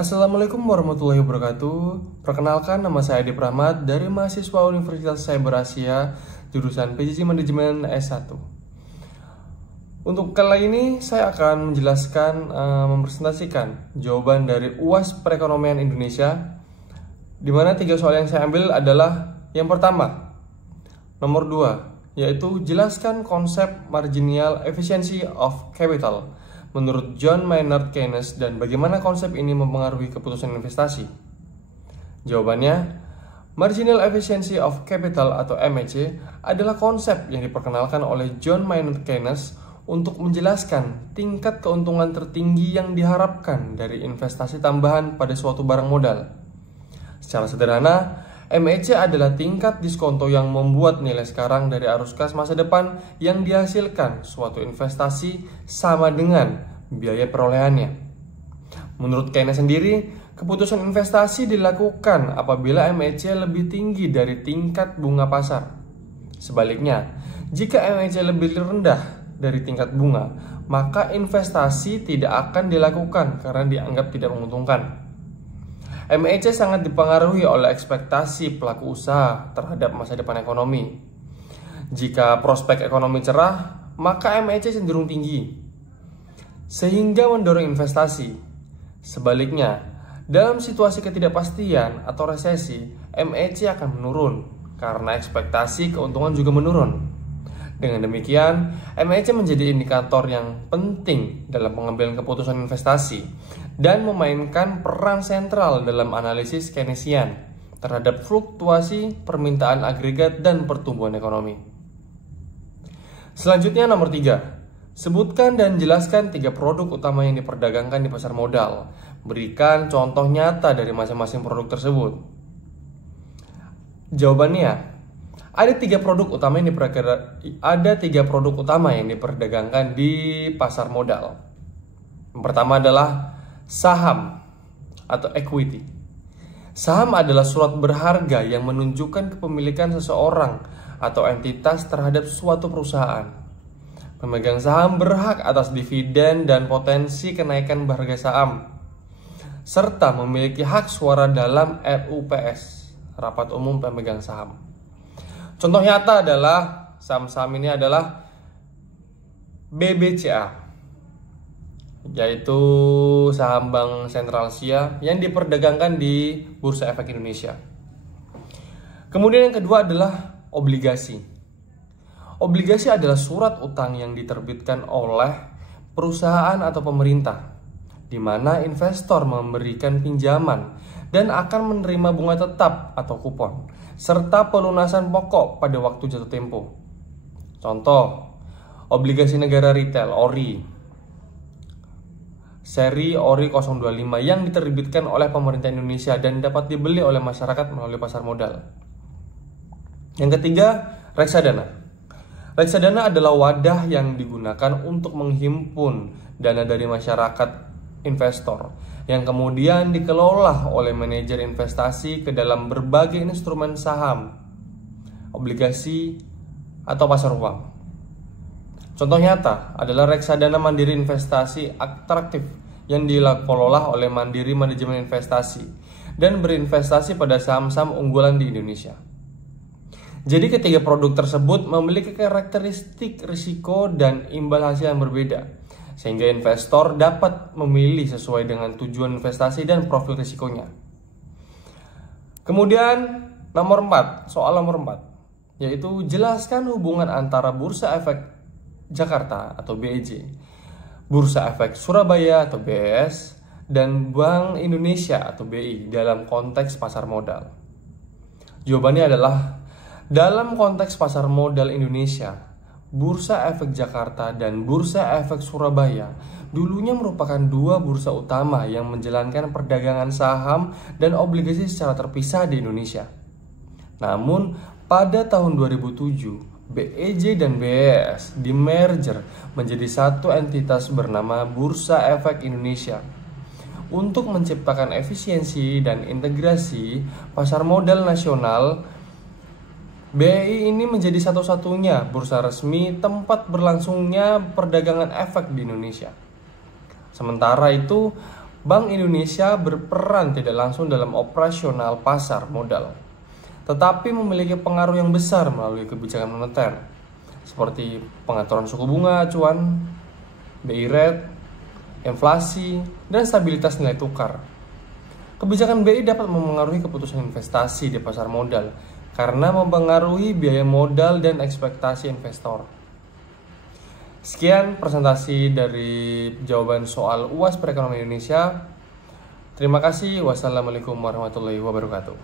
Assalamualaikum warahmatullahi wabarakatuh. Perkenalkan, nama saya Adi Prahmat dari mahasiswa Universitas Cyber Asia, jurusan PJJ Manajemen S1. Untuk kali ini saya akan menjelaskan, mempresentasikan jawaban dari UAS Perekonomian Indonesia, di mana 3 soal yang saya ambil adalah yang pertama, nomor 2, yaitu jelaskan konsep marginal efficiency of capital menurut John Maynard Keynes dan bagaimana konsep ini mempengaruhi keputusan investasi. Jawabannya, marginal efficiency of capital atau MEC adalah konsep yang diperkenalkan oleh John Maynard Keynes untuk menjelaskan tingkat keuntungan tertinggi yang diharapkan dari investasi tambahan pada suatu barang modal. Secara sederhana, MEC adalah tingkat diskonto yang membuat nilai sekarang dari arus kas masa depan yang dihasilkan suatu investasi sama dengan biaya perolehannya. Menurut Keynes sendiri, keputusan investasi dilakukan apabila MEC lebih tinggi dari tingkat bunga pasar. Sebaliknya, jika MEC lebih rendah dari tingkat bunga, maka investasi tidak akan dilakukan karena dianggap tidak menguntungkan. MEC sangat dipengaruhi oleh ekspektasi pelaku usaha terhadap masa depan ekonomi. Jika prospek ekonomi cerah, maka MEC cenderung tinggi, sehingga mendorong investasi. Sebaliknya, dalam situasi ketidakpastian atau resesi, MEC akan menurun karena ekspektasi keuntungan juga menurun. Dengan demikian, MEC menjadi indikator yang penting dalam pengambilan keputusan investasi dan memainkan peran sentral dalam analisis Keynesian terhadap fluktuasi permintaan agregat dan pertumbuhan ekonomi. Selanjutnya nomor 3, sebutkan dan jelaskan 3 produk utama yang diperdagangkan di pasar modal. Berikan contoh nyata dari masing-masing produk tersebut. Jawabannya, ada 3 produk utama yang diperdagangkan di pasar modal. Yang pertama adalah saham atau equity. Saham adalah surat berharga yang menunjukkan kepemilikan seseorang atau entitas terhadap suatu perusahaan. Pemegang saham berhak atas dividen dan potensi kenaikan harga saham, serta memiliki hak suara dalam RUPS, Rapat Umum Pemegang Saham. Contoh nyata adalah saham-saham ini adalah BBCA, yaitu saham Bank Sentral Asia yang diperdagangkan di Bursa Efek Indonesia. Kemudian yang kedua adalah obligasi. Obligasi adalah surat utang yang diterbitkan oleh perusahaan atau pemerintah, di mana investor memberikan pinjaman dan akan menerima bunga tetap atau kupon, serta pelunasan pokok pada waktu jatuh tempo. Contoh, obligasi negara retail ORI, seri ORI 025 yang diterbitkan oleh pemerintah Indonesia dan dapat dibeli oleh masyarakat melalui pasar modal. Yang ketiga, reksadana. Reksadana adalah wadah yang digunakan untuk menghimpun dana dari masyarakat investor yang kemudian dikelola oleh manajer investasi ke dalam berbagai instrumen saham, obligasi, atau pasar uang. Contoh nyata adalah reksadana Mandiri Investasi Atraktif yang dikelola oleh Mandiri Manajemen Investasi dan berinvestasi pada saham-saham unggulan di Indonesia. Jadi ketiga produk tersebut memiliki karakteristik risiko dan imbal hasil yang berbeda, sehingga investor dapat memilih sesuai dengan tujuan investasi dan profil risikonya. Kemudian soal nomor 4, yaitu jelaskan hubungan antara Bursa Efek Jakarta atau BEJ, Bursa Efek Surabaya atau BES, dan Bank Indonesia atau BI dalam konteks pasar modal. Jawabannya adalah, dalam konteks pasar modal Indonesia, Bursa Efek Jakarta dan Bursa Efek Surabaya dulunya merupakan 2 bursa utama yang menjalankan perdagangan saham dan obligasi secara terpisah di Indonesia. Namun, pada tahun 2007, BEJ dan BES di-merger menjadi satu entitas bernama Bursa Efek Indonesia. Untuk menciptakan efisiensi dan integrasi pasar modal nasional, BEI ini menjadi satu-satunya bursa resmi tempat berlangsungnya perdagangan efek di Indonesia. Sementara itu, Bank Indonesia berperan tidak langsung dalam operasional pasar modal, tetapi memiliki pengaruh yang besar melalui kebijakan moneter, seperti pengaturan suku bunga acuan, BI rate, inflasi, dan stabilitas nilai tukar. Kebijakan BI dapat memengaruhi keputusan investasi di pasar modal karena mempengaruhi biaya modal dan ekspektasi investor. Sekian presentasi dari jawaban soal UAS Perekonomian Indonesia. Terima kasih. Wassalamualaikum warahmatullahi wabarakatuh.